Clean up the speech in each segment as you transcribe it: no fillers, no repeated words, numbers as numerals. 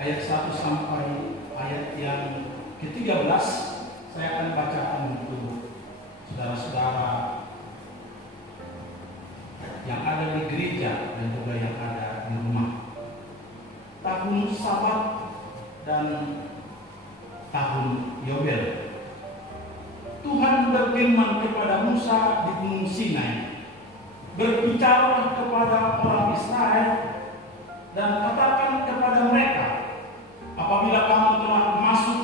ayat 1 sampai ayat yang ke-13 saya akan bacakan untuk saudara-saudara yang ada di gereja dan juga yang ada di rumah. Tahun Sabat dan tahun Yobel. Tuhan berfirman kepada Musa di Gunung Sinai, "Berbicaralah kepada orang Israel dan katakan kepada mereka, apabila kamu telah masuk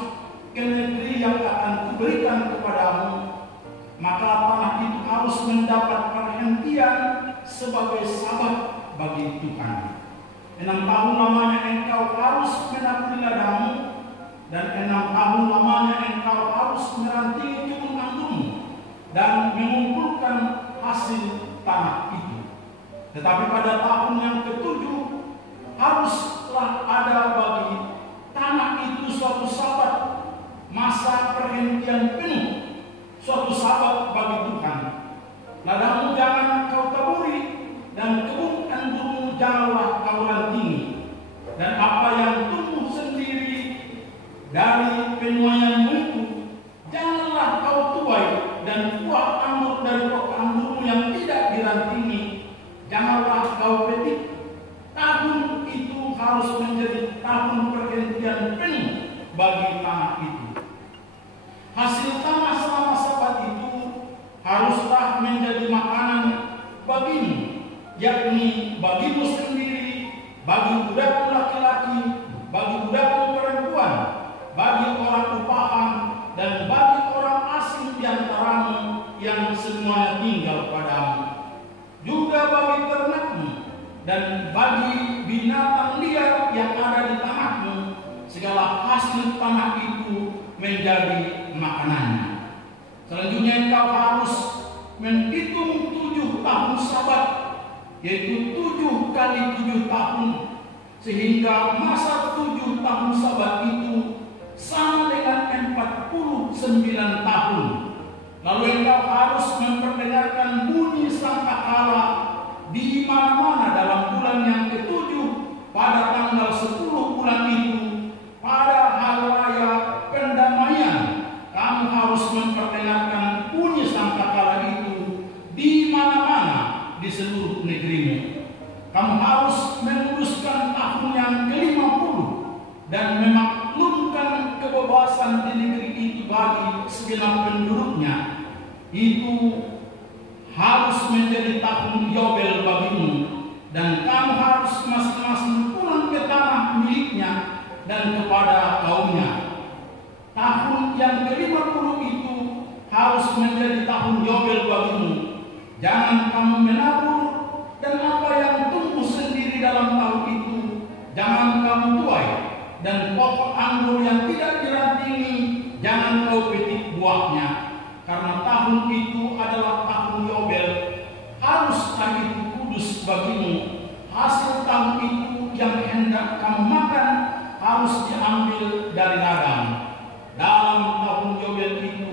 ke negeri yang akan kuberikan kepadamu, maka tanah itu harus mendapat perhentian sebagai sabat bagi Tuhan. 6 tahun lamanya engkau harus menaburi ladangmu, dan 6 tahun lamanya engkau harus merantingi kebun anggurmu dan mengumpulkan hasil tanah itu. Tetapi pada tahun yang ke-7 haruslah ada bagi tanah itu suatu sabat, masa perhentian penuh, suatu sabat bagi Tuhan. Ladangmu jangan kau taburi, dan kebun anggurmu janganlah kau rantingi, dan apa yang tumbuh sendiri dari penuaianmu itu janganlah kau tuai, dan buah anggur dari pokok anggurmu yang tidak dirantingi janganlah kau petik. Tahun itu harus menjadi tahun perhentian penuh bagi tanah itu. Hasil tanah selama sabat itu haruslah menjadi makanan bagimu, yakni bagimu sendiri, bagi budakmu laki-laki, bagi budakmu perempuan, bagi orang upahan, dan bagi orang asing di antaramu yang semuanya tinggal padamu, juga bagi ternakmu dan bagi binatang liar yang ada di tanahmu. Segala hasil tanah itu menjadi makanannya. Selanjutnya engkau harus menghitung 7 tahun sabat, yaitu 7 kali 7 tahun, sehingga masa 7 tahun sabat itu sama dengan 49 tahun. Lalu engkau harus memperdengarkan bunyi sangkakala di mana-mana dalam bulan yang ke-7 pada tanggal 10 bulan itu, pada hari raya pendamaian. Kamu harus memperdengarkan bunyi sangkakala itu di mana-mana di seluruh negerimu. Kamu harus menguduskan tahun yang ke-50 dan memaklumkan kebebasan di negeri itu bagi segenap penduduknya. Itu harus menjadi tahun Yobel bagimu, dan kamu harus masing-masing pulang ke tanah miliknya dan kepada kaumnya. Tahun yang ke-50 itu harus menjadi tahun Yobel bagimu. Jangan kamu menabur, dan apa yang tumbuh sendiri dalam tahun itu jangan kamu tuai, dan pokok anggur yang tidak dirantingi jangan kau petik buahnya, karena tahun itu adalah tahun Yobel. Harus hari itu kudus bagimu. Hasil tahun itu yang hendak kamu makan harus diambil dari ladang. Dalam tahun Yobel itu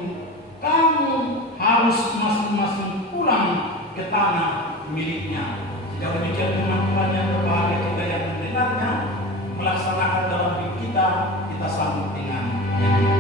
kamu harus masing-masing pulang ke tanah miliknya. Jika demikian teman-teman yang berbahagia, kita yang mendengarnya, melaksanakan dalam hidup kita, kita sambut dengan nyanyi.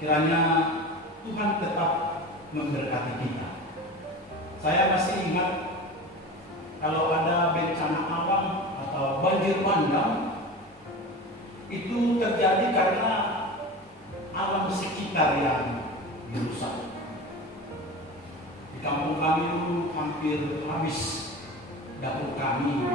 Kiranya Tuhan tetap memberkati kita. Saya masih ingat kalau ada bencana alam atau banjir bandang, itu terjadi karena alam sekitar yang kami dulu hampir habis dapur kami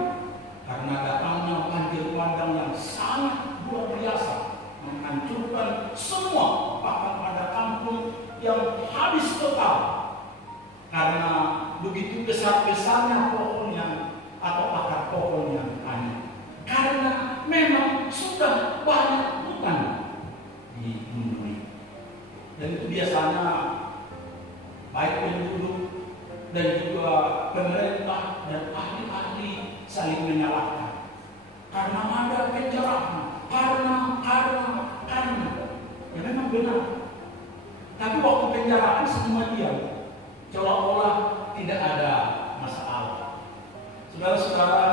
karena datangnya banjir bandang yang sangat luar biasa, menghancurkan semua, bahkan ada kampung yang habis total karena begitu besar-besarnya pohonnya atau akar pohonnya hanyut. Karena memang sudah banyak hutan di gunung ini. Dan itu biasanya baik penduduk dan juga pemerintah dan ahli-ahli saling menyalahkan. Karena ada penjarahan, karena. Ya memang benar. Tapi waktu penjarahan semua diam, seolah-olah tidak ada masalah. Saudara-saudara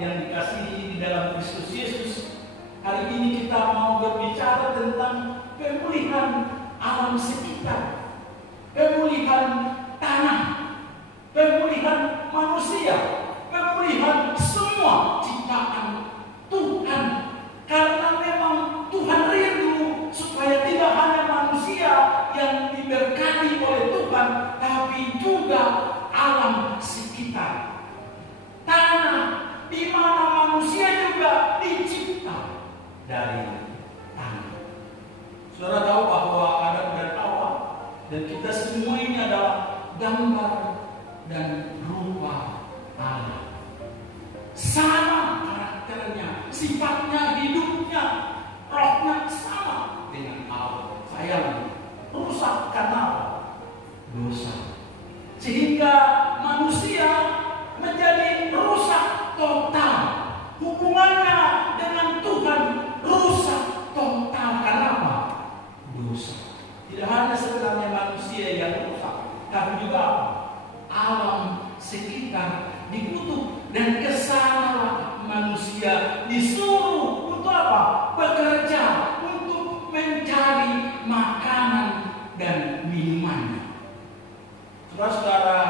yang dikasihi di dalam Kristus Yesus, hari ini kita mau berbicara tentang pemulihan alam sekitar, pemulihan tanah, pemulihan manusia, pemulihan semua ciptaan Tuhan. Karena memang Tuhan rindu supaya tidak hanya manusia yang diberkati oleh Tuhan, tapi juga alam sekitar. Tanah di mana manusia juga dicipta dari tanah. Saudara tahu bahwa Adam dan Hawa dan kita semua ini adalah gambar dan rupa Allah. Sama karakternya, sifatnya, hidupnya, rohnya sama dengan Allah. Sayang, rusak karena dosa. Sehingga manusia menjadi rusak total. Hubungannya dengan Tuhan rusak total. Karena apa? Dosa. Tidak hanya sebenarnya manusia yang rusak, tapi juga apa? Alam sekitar dikutuk. Dan kesalahan manusia disuruh untuk apa? Bekerja untuk mencari makanan dan minuman. Saudara-saudara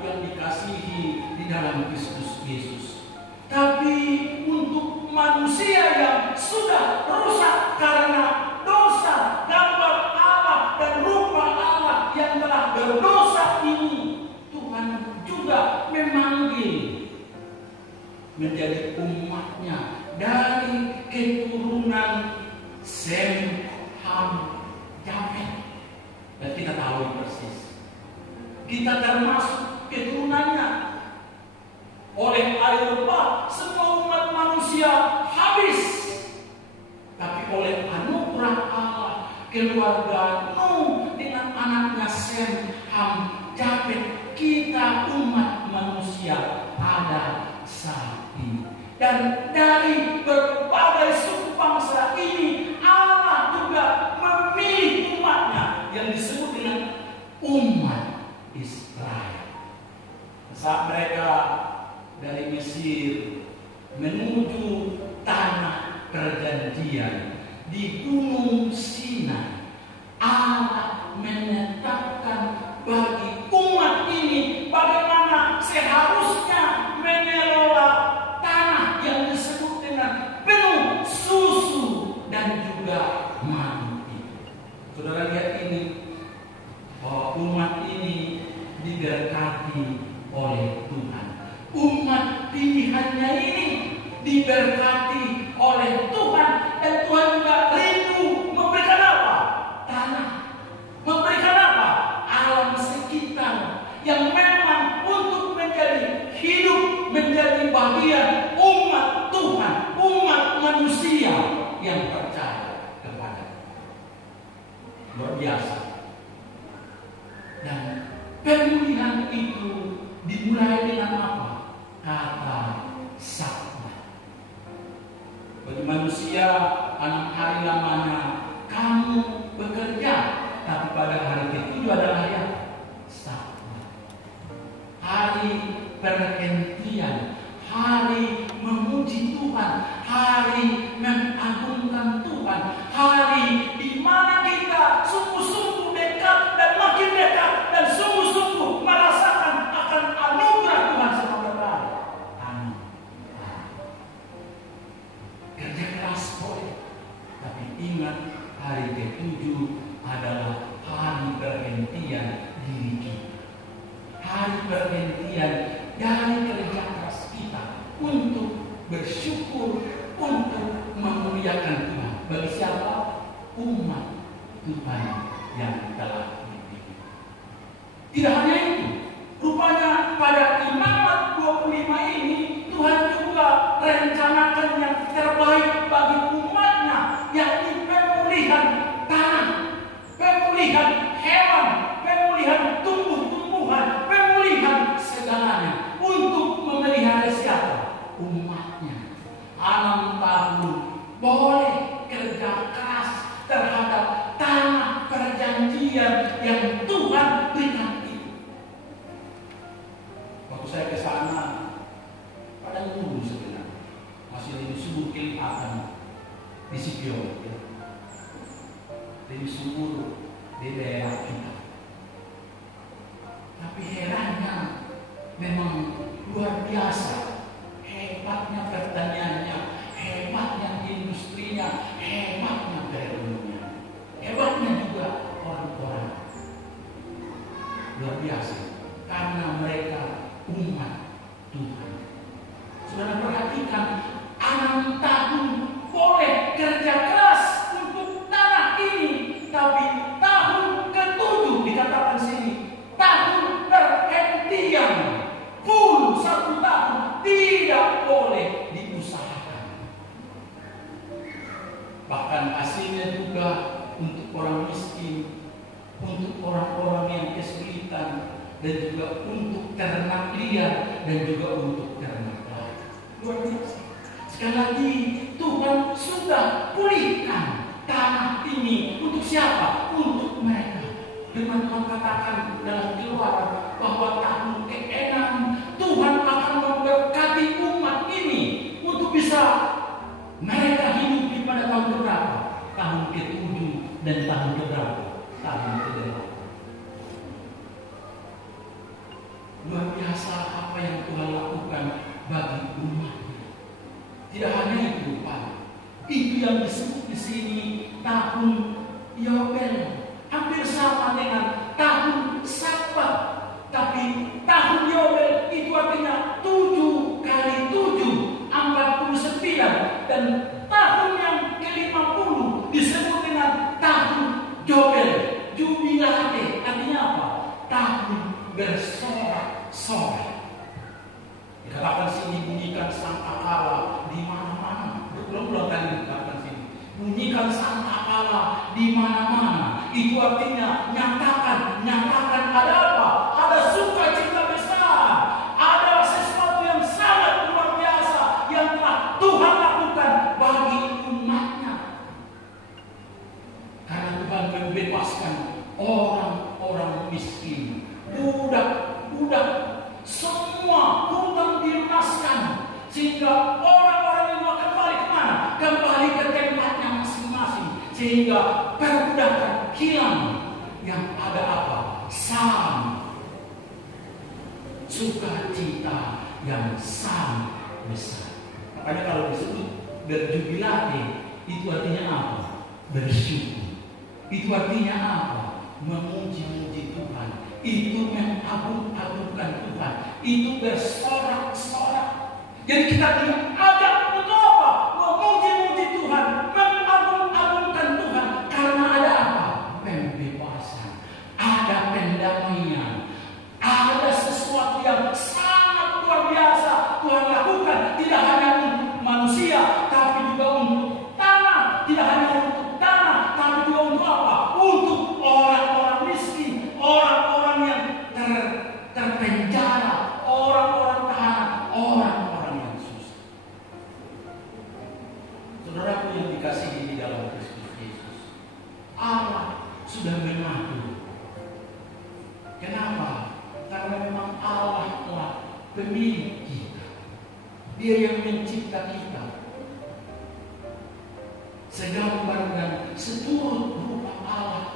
yang dikasihi di dalam Kristus Yesus. Tapi untuk manusia yang sudah rusak karena dosa, gambar Allah dan rupa Allah yang telah berdosa ini, Tuhan juga memanggil menjadi umatnya dari keturunan Sem, Ham, Yafet. Dan kita tahu persis, kita termasuk keturunannya. Oleh air bah semua umat manusia habis, tapi oleh anugerah Allah keluarga Nuh dengan anaknya Sem, Ham, Yafet, kita umat manusia ada saat ini. Dan dari berbagai suku bangsa ini Allah juga memilih umatnya yang disebut dengan umat Israel. Saat mereka dari Mesir menuju tanah perjanjian di Gunung Sinai, Allah menetapkan bagi umat ini bagaimana seharusnya mengelola tanah yang disebut dengan penuh susu dan juga madu. Saudara lihat ini, bahwa umat ini diberkati oleh Tuhan. Umat pilihannya ini diberkati oleh Tuhan, dan Tuhan juga rindu memberikan apa? Tanah. Memberikan apa? Alam sekitar yang memang untuk menjadi hidup, menjadi bagian umat Tuhan, umat manusia yang percaya kepada luar biasa. Dan pemulihan itu dimulai dengan apa? Kata sabda. Bagi manusia, anak hari lamanya kamu bekerja, tapi pada hari ketujuh adalah ya sabda. Hari perhentian, hari memuji Tuhan, hari mengagungkan Tuhan, hari di mana kita sungguh-sungguh dekat dan makin dekat dan sungguh-sungguh merasakan akan anugerah Tuhan sama berkata. Amin. Kerja keras boleh, tapi ingat hari ketujuh adalah hari perhentian diri kita. Hari terbaik bagi umatnya, yakni pemulihan tanah, pemulihan hewan, pemulihan tumbuh-tumbuhan, pemulihan segalanya untuk memelihara siapa? Umatnya. 6 tahun boleh kerja keras terhadap tanah perjanjian yang Tuhan berikan itu. Waktu saya ke sana, padang gurun sebenarnya, masih lebih subur kelihatan di Sibion, ya. Lebih subur di daerah kita. Tapi herannya, memang luar biasa hebatnya pertaniannya, hebatnya industrinya, hebatnya perekonomian, hebatnya juga orang-orang. Luar biasa, karena mereka umat Tuhan. Saudara perhatikan, 6 tahun boleh kerja keras untuk tanah ini, tapi tahun ke-7 dikatakan sini, tahun perhentian, full 1 tahun tidak boleh diusahakan. Bahkan hasilnya juga untuk orang miskin, untuk orang-orang yang kesulitan, dan juga untuk ternak liar, dan juga untuk ternak lain. Luar biasa. Sekali lagi, Tuhan sudah pulihkan tanah ini untuk siapa? Untuk mereka. Firman Tuhan katakan dalam Keluaran bahwa tahun ke-6 Tuhan akan memberkati umat ini untuk bisa mereka hidup di pada tahun ke-berapa? Tahun ke-7 dan tahun ke-berapa? Tahun ke-8. Luar biasa apa yang Tuhan lakukan bagi umatnya. Tidak hanya itu, Pak. Itu yang disebut di sini tahun Yobel, hampir sama dengan tahun Sabat. Tapi tahun Yobel itu artinya 7 kali 7, 49. Dan tahun yang ke-50 disebut dengan tahun Yobel, Jubilate. Artinya apa? Tahun bersorak-sorai. Dikatakan sini bunyikan sangkakala di mana-mana. Berulang-ulang kali dikatakan sini. Bunyikan sangkakala di mana-mana. Itu artinya nyatakan ada apa? Ada sukacita besar. Ada sesuatu yang sangat luar biasa yang telah Tuhan lakukan bagi umatnya. Karena Tuhan membebaskan orang-orang miskin, budak-budak, semua hutang dilunaskan, sehingga orang-orang yang mau kembali kemana? Kembali ke tempatnya masing-masing, sehingga perbudakan hilang. Yang ada apa? Salam, sukacita yang sangat besar. Makanya kalau disebut berjubilate, itu artinya apa? Bersyukur. Itu artinya apa? Memuji-muji Tuhan. Itu mengagung-agungkan Tuhan. Itu bersorak-sorak. Jadi kita diajak untuk apa? Memuji-muji Tuhan, mengagung-agungkan Tuhan. Karena ada apa? Pembebasan, ada pendamaian, ada sesuatu yang sangat luar biasa Tuhan lakukan. Tidak hanya untuk manusia, tapi juga untuk tanah. Tidak hanya untuk tanah, tapi juga untuk apa? Untuk orang-orang miskin, orang-orang yang terpenjara, orang-orang tahanan, orang-orang yang susah. Saudaraku yang dikasihi di dalam Kristus Yesus, Allah sudah mengatur. Kenapa? Karena memang Allah telah pemilik kita. Dia yang mencipta kita segambar dan seturut rupa Allah.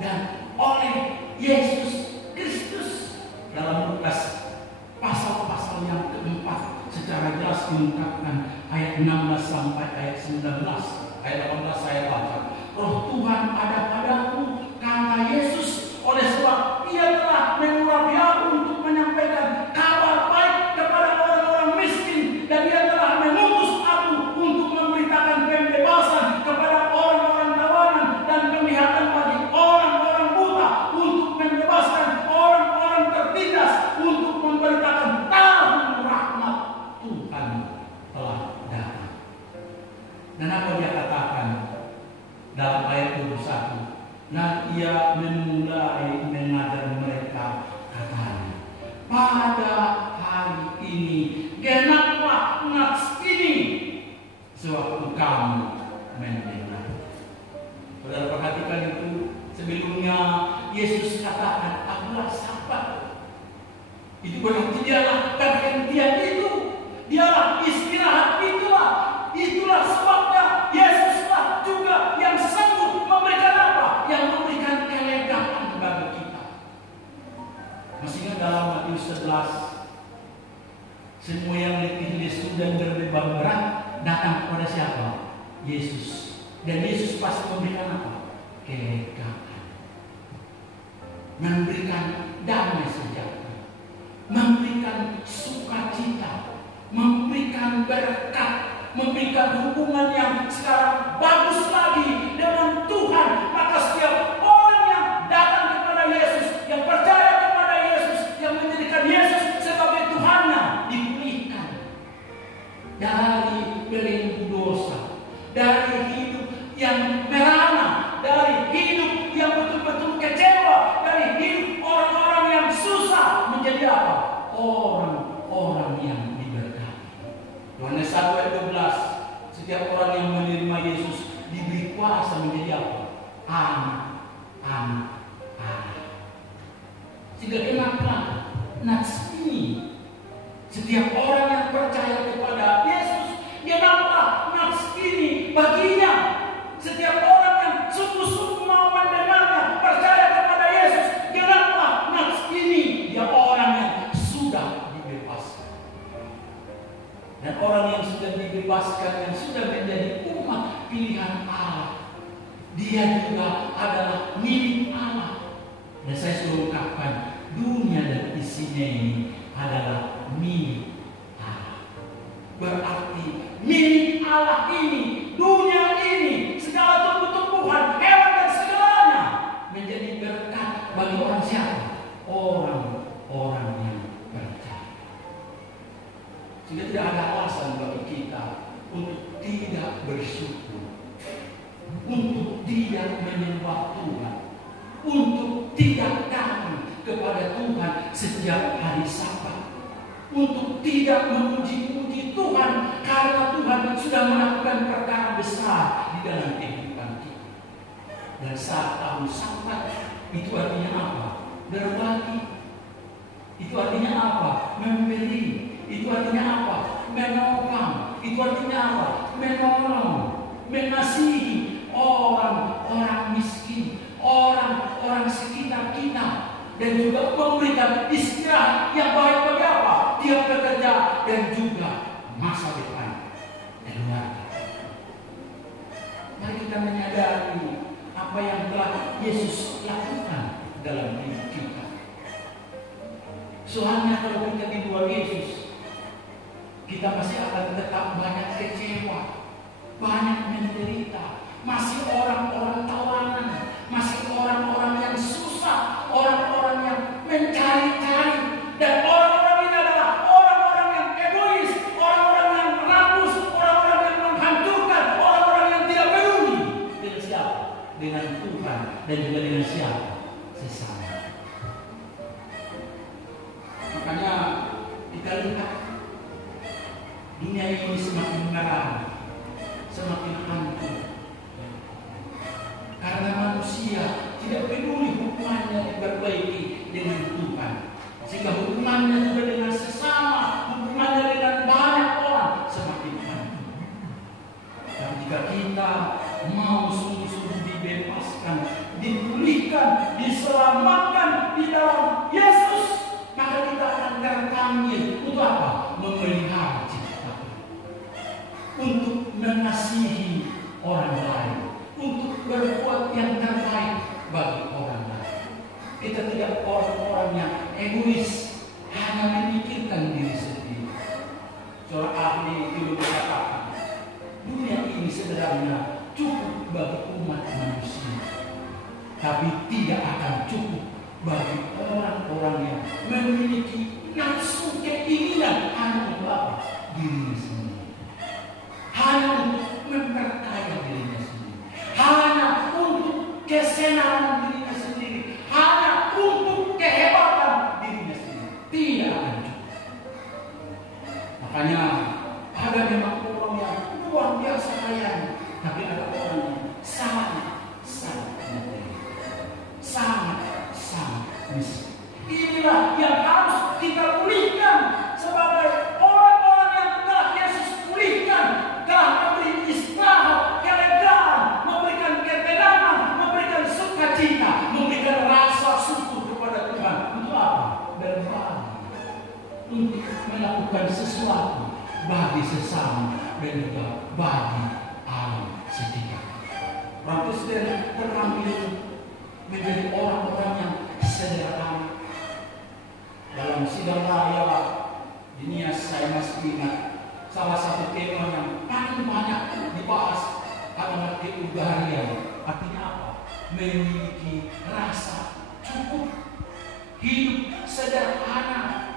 Dan oleh Yesus Kristus, dalam Lukas pasal-pasal yang keempat secara jelas diungkapkan ayat 16 sampai ayat 19. Ayat 18 saya baca. Roh Tuhan ada padaku karena Yesus, oleh sebab Ia telah mengurapi aku untuk menyampaikan kabar baik kepada orang-orang miskin, dan Ia telah mengutus aku untuk memberitakan pembebasan kepada orang-orang tawanan dan penglihatan bagi orang-orang buta, untuk membebaskan orang-orang tertindas, untuk memberitakan tahun rahmat Tuhan telah datang. Dan ia memulai mengajar mereka, katanya, pada hari ini genaplah nats ini sewaktu kamu mendengar. Saudara perhatikan itu, sebelumnya Yesus katakan, akulah Sabat. Itu berarti dialah perhentian itu, dialah istirahat itulah sebabnya Yesuslah juga yang sanggup memberikan apa? Yang memberikan kelegaan bagi kita. Masih ingat dalam Matius 11, semua yang letih lesu dan berbeban berat datang kepada siapa? Yesus. Dan Yesus pasti memberikan apa? Kelegaan, memberikan damai sejahtera, memberikan sukacita, memberikan berkat, memberikan hubungan yang sekarang bagus lagi dengan Tuhan. Maka setiap orang yang datang kepada Yesus, yang percaya kepada Yesus, yang menjadikan Yesus sebagai Tuhannya, dipulihkan dari belenggu dosa, dari hidup yang merana, dari hidup yang betul-betul kecewa, dari hidup orang-orang yang susah, menjadi apa? Orang-orang yang Yohanes 1 ayat 12, setiap orang yang menerima Yesus diberi kuasa menjadi apa? Anak-anak Allah. Sehingga kenapa nats ini, setiap orang yang percaya kepada Yesus, kenapa nats ini baginya. Setiap orang yang sungguh-sungguh mau mendengarnya, percaya kepada Yesus, kenapa nats ini. Dia orang yang sudah dibebaskan. Dan orang yang sudah dibebaskan, yang sudah menjadi umat pilihan Allah, dia juga adalah milik Allah. Dan saya sudah ungkapkan, dunia dan isinya ini adalah milik Allah. Berarti milik Allah ini, dunia ini, segala tumbuh-tumbuhan, hewan dan segalanya menjadi berkat bagi orang siapa? Orang-orang yang percaya. Sehingga tidak ada alasan bagi kita untuk tidak bersyukur, untuk tidak menyembah Tuhan, untuk tidak datang kepada Tuhan setiap hari Sabat, untuk tidak memuji-muji Tuhan karena Tuhan sudah melakukan perkara besar di dalam kehidupan kita. Dan saat tahun Sabat itu artinya apa? Berbagi. Itu artinya apa? Memberi. Itu artinya apa? Menopang. Itu artinya apa? Menolong, mengasihi orang-orang miskin, orang-orang sekitar kita, dan juga memberikan istirahat yang baik bagi apa? Dia bekerja dan juga masa depan keluarga. Mari kita menyadari apa yang telah Yesus lakukan dalam hidup kita. Soalnya kalau kita di luar Yesus, kita masih akan tetap banyak kecewa, banyak menderita, masih orang-orang tawanan, masih orang-orang yang susah, orang-orang yang mencari-cari, dan orang-orang ini adalah orang-orang yang egois, orang-orang yang rakus, orang-orang yang menghancurkan, orang-orang yang tidak peduli dengan siapa? Dengan Tuhan dan juga dengan siapa? Sesama. Makanya kita lihat dunia ini semakin merah, semakin hancur. Karena manusia tidak peduli hubungannya diperbaiki dengan Tuhan. Sehingga hubungannya juga dengan sesama, hubungannya dengan banyak orang semakin hancur. Dan jika kita mau sungguh-sungguh dibebaskan, dipulihkan, diselamatkan di dalam Yesus, maka kita akan terpanggil untuk apa? Memelihara ciptaan, untuk mengasihi orang lain, untuk berbuat yang terbaik bagi orang lain. Kita tidak orang-orang yang egois, hanya memikirkan diri sendiri. Seorang ahli teologi katakan, dunia ini sebenarnya cukup bagi umat manusia, tapi tidak akan cukup bagi orang-orang yang memiliki nafsu keinginan hanya untuk apa? Dirinya sendiri, hanya untuk memperkaya dirinya sendiri, hanya untuk kesenangan Ada memang orang yang luar biasa kaya, tapi ada orang yang sangat miskin. Inilah yang harus kita pulihkan sebagai orang-orang yang telah Yesus pulihkan, telah memberi istirahat, kelegaan, memberikan ketenangan, memberikan sukacita, memberikan rasa syukur kepada Tuhan. Untuk apa? Berbagi, untuk melakukan sesuatu bagi sesama dan juga bagi alam sekitar. Orang Kristen terambil menjadi orang-orang yang sederhana. Dalam sidang raya dunia saya masih ingat salah satu tema yang paling banyak dibahas adalah keugarian. Artinya apa? Memiliki rasa cukup, hidup sederhana.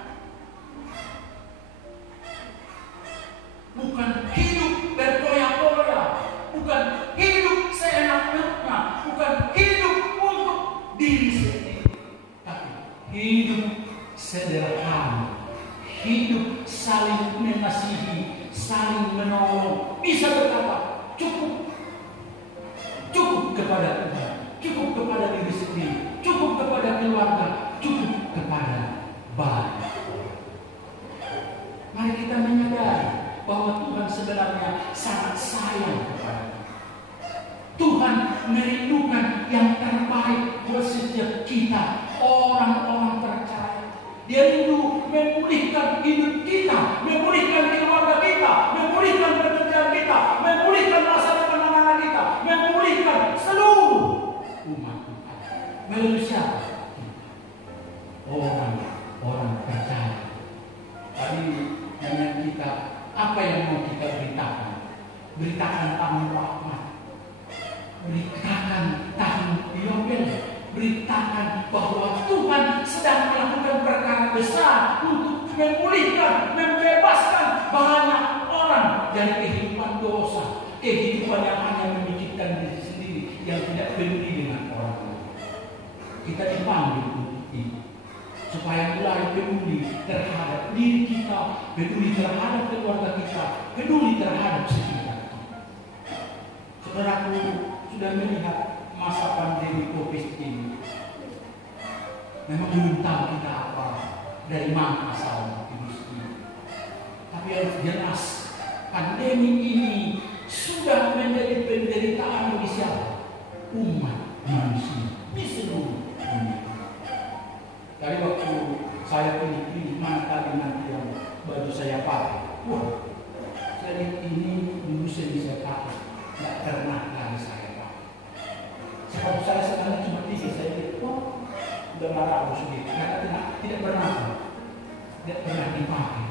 Bukan hidup berkoyak-koyak, bukan hidup seenak-enaknya, bukan hidup untuk diri sendiri, tapi hidup sederhana, hidup saling mengasihi, saling menolong. Bisa berkata cukup kepada Tuhan, cukup kepada diri sendiri, cukup kepada keluarga, cukup kepada Bapa. Mari kita menyadari bahwa Tuhan sebenarnya sangat sayang kepada kita. Tuhan merindukan yang terbaik buat setiap kita, orang-orang percaya. Dia rindu memulihkan hidup kita, memulihkan keluarga kita, memulihkan pekerjaan kita, memulihkan masa depan anak-anak kita, memulihkan seluruh umat Tuhan. Melalui siapa? Orang-orang percaya. Tadi dengan kita, apa yang mau kita beritakan? Beritakan tahun rahmat, beritakan tahun Yobel, beritakan bahwa Tuhan sedang melakukan perkara besar untuk memulihkan, membebaskan banyak orang dari kehidupan dosa, kehidupan yang hanya memikirkan diri sendiri, yang tidak peduli dengan orang lain. Kita dipanggil untuk itu, supaya mulai peduli terhadap diri kita, peduli terhadap keluarga kita, peduli terhadap sekitar kita. Saudaraku sudah melihat masa pandemi COVID ini. Memang belum tahu kita apa, dari mana asal virus ini. Tapi harus jelas, pandemi ini sudah menjadi penderitaan bagi siapa? Umat manusia di seluruh dunia. Tadi waktu saya pilih mana tadi nanti yang baju saya pakai, wah, saya lihat ini dulu saya pakai, nggak pernah lagi saya pakai. Sepatu saya sekarang cuma 3, saya lihat, wah, udah marah aku sendiri, karena tidak pernah dipakai.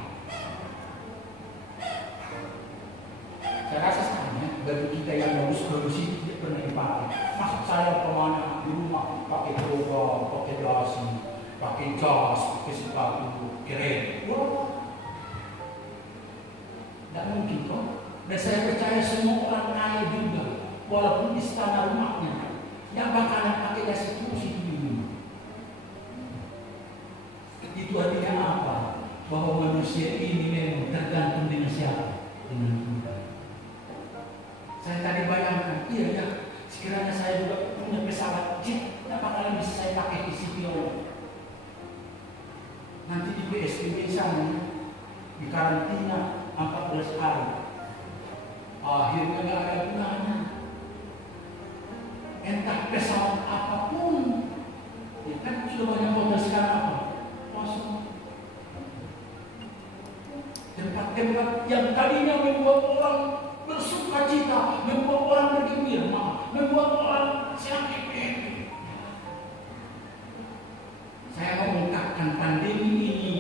Saya rasa sebenarnya baju kita yang bagus itu tidak pernah dipakai. Maksud saya kemana di rumah pakai toga, pakai dasi, pakai jas, pakai sepatu keren. Wah, tidak mungkin kok. Dan saya percaya semua orang kaya juga, walaupun istana rumahnya, tidak bakalan pakai dasi kursi di rumah. Itu artinya apa? Bahwa manusia ini memang tergantung dengan siapa? Dengan Tuhan. Saya tadi bayangkan, iya ya, sekiranya saya juga punya pesawat jet, tidak bakalan bisa saya pakai di CPO. Nanti di PSBB sana, di karantina 14 hari. Akhirnya nggak ada gunanya. Entah pesawat apapun, ya kan sudah banyak hotel sekarang apa? Kosong. Tempat-tempat yang tadinya membuat orang bersuka cita, membuat orang bergembira, membuat orang senang happy. Saya mau mengungkapkan pandemi ini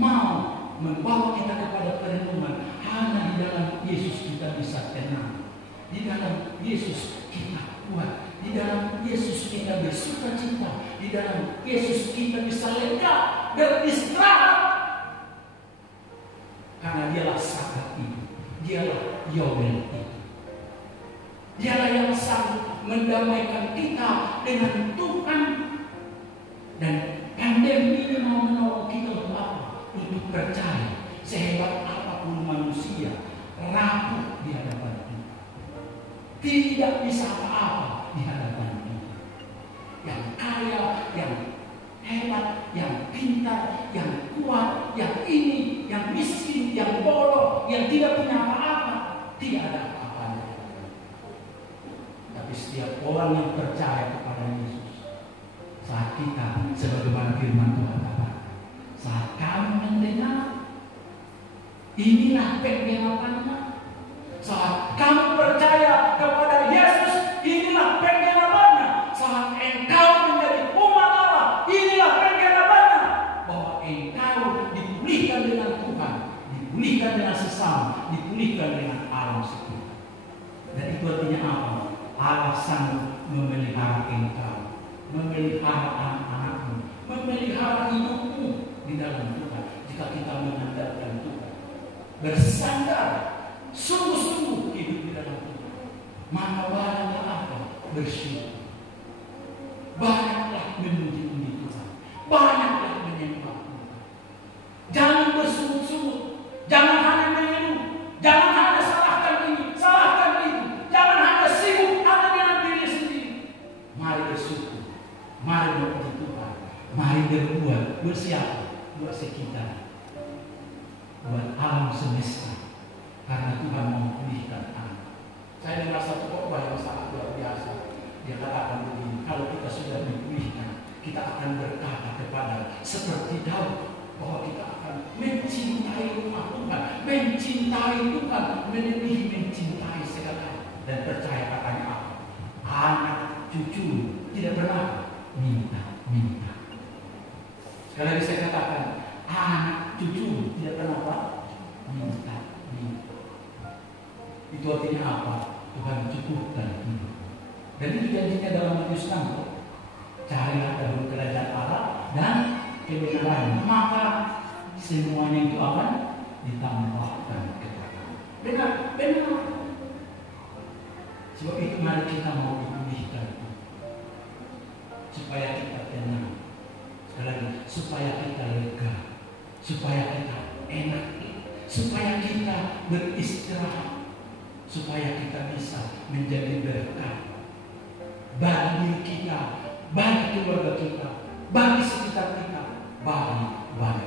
mau membawa kita kepada perenungan. Hanya di dalam Yesus kita bisa tenang, di dalam Yesus kita kuat, di dalam Yesus kita bersuka cita, di dalam Yesus kita bisa lega, beristirahat. Karena dialah Sabat itu, dialah Yobel itu. Dialah yang sanggup mendamaikan kita dengan Tuhan. Dan pandemi ini mau menolong kita untuk apa? Untuk percaya. Sehebat apapun manusia, tidak bisa apa-apa di hadapan kita. Yang kaya, yang hebat, yang pintar, yang kuat, yang ini, yang miskin, yang bodoh, yang tidak punya apa-apa, tidak ada apa-apanya. Tapi setiap orang yang percaya kepada Yesus, saat kita sebagaimana firman Tuhan katakan, saat kamu mendengar, inilah penggenapannya. Saat kamu percaya kepada Yesus, inilah penggenapannya. Saat engkau menjadi umat Allah, inilah penggenapannya. Bahwa engkau dipulihkan dengan Tuhan, dipulihkan dengan sesama, dipulihkan dengan alam sekitar. Dan itu artinya apa? Allah sanggup memelihara engkau, memelihara anak-anakmu, memelihara hidupmu di dalam Tuhan. Jika kita mengandalkan Tuhan, bersandar sungguh-sungguh hidup di dalam Tuhan, maka banyaklah apa? Bersyukur. Banyaklah memuji-muji Tuhan, banyaklah menyembah Tuhan. Jangan bersungut-sungut, jangan hanya mengeluh, jangan hanya salahkan ini, salahkan itu, jangan hanya sibuk hanya dengan diri sendiri. Mari bersyukur, mari memuji Tuhan, mari berbuat. Buat siapa? Buat sekitar, buat alam semesta. Karena Tuhan memulihkan anak. Saya dengar satu khotbah yang sangat luar biasa. Dia katakan begini, kalau kita sudah dipulihkan, kita akan berkata kepada seperti Daud, bahwa kita akan mencintai rumah Tuhan, mencintai Tuhan, melebihi mencintai segala. Dan percaya katanya apa? Anak cucu tidak pernah minta. Sekali lagi saya katakan, anak cucu tidak pernah apa? Minta. Itu artinya apa? Tuhan cukupkan hidup. Dan itu janjinya dalam Matius 6. Carilah dahulu kerajaan Allah dan kebenarannya, maka semuanya itu akan ditambahkan kepadamu. Benar. Sebab itu mari kita mau dipulihkan, supaya kita tenang. Sekali lagi, supaya kita lega, supaya kita enak, supaya kita beristirahat, supaya kita bisa menjadi berkat bagi diri kita, bagi keluarga kita, bagi sekitar kita, bagi